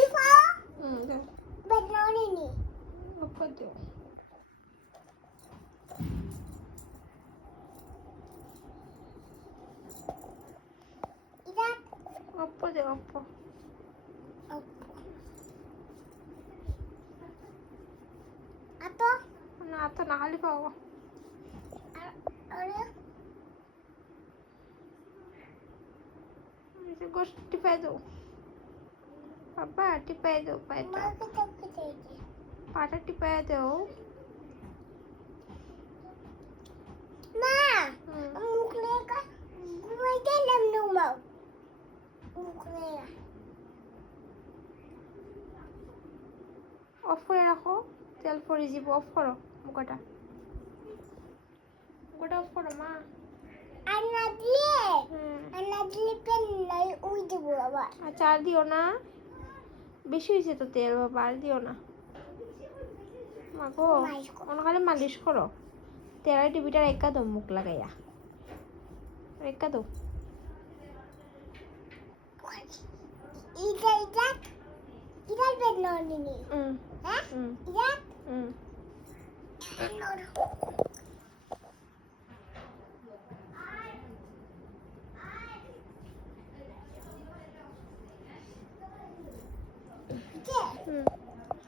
Ifa. দাও But not any. Oppo দাও That. Oppo দাও অপ্পো Ato. না তো না খালি পাবো Are. গোষ্ঠ টিপাই দাও বাবা টিপাই দাও পাটা পাটা টিপাই দাও Ma. Muklega. Gumay lang numaw. Muklega. Of করে রাখো তেল পড়ে যাব অফ করো মুখটা অফ করো মা Anadli pen nai uy debu abar. আর চার দিও না বেশি হয়েছে তো তেল বাবা আর দিও না মা গো খালি মালিশ করো তেরা টিভিটা রেখা দাও মুখ লাগাইয়া রেখা দাও Idak ben noni ni. Ha? Idak? হুম Noni.